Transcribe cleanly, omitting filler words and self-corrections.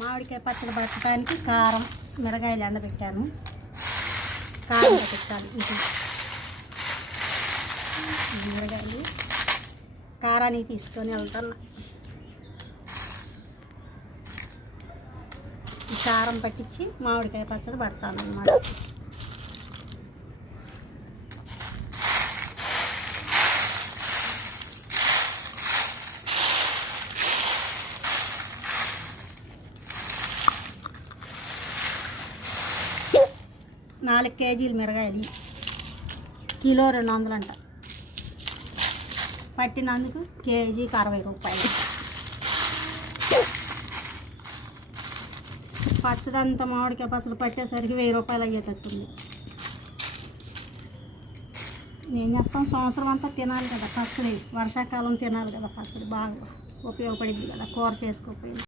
మామిడికాయ పచ్చడి పట్టడానికి కారం మిరగాయలు ఎండబెట్టాను. కారం పెట్టాలి. ఇది మిరగాయలు కారాన్ని తీసుకొని వెళ్తాను. ఈ కారం పట్టించి మామిడికాయ పచ్చడి పడతాను అన్నమాట. నాలుగు కేజీలు మిరగాయలు, కిలో 200 అంట. పట్టినందుకు కేజీకి 60 రూపాయలు. పచ్చడి అంతా మామిడికాయ పచ్చడి పట్టేసరికి 1000 రూపాయలు అయ్యేటట్టుంది. ఏం చేస్తాం, సంవత్సరం అంతా తినాలి కదా పచ్చడి, వర్షాకాలం తినాలి కదా పచ్చడి, బాగా ఉపయోగపడింది కదా కూర చేసుకోకపోయింది.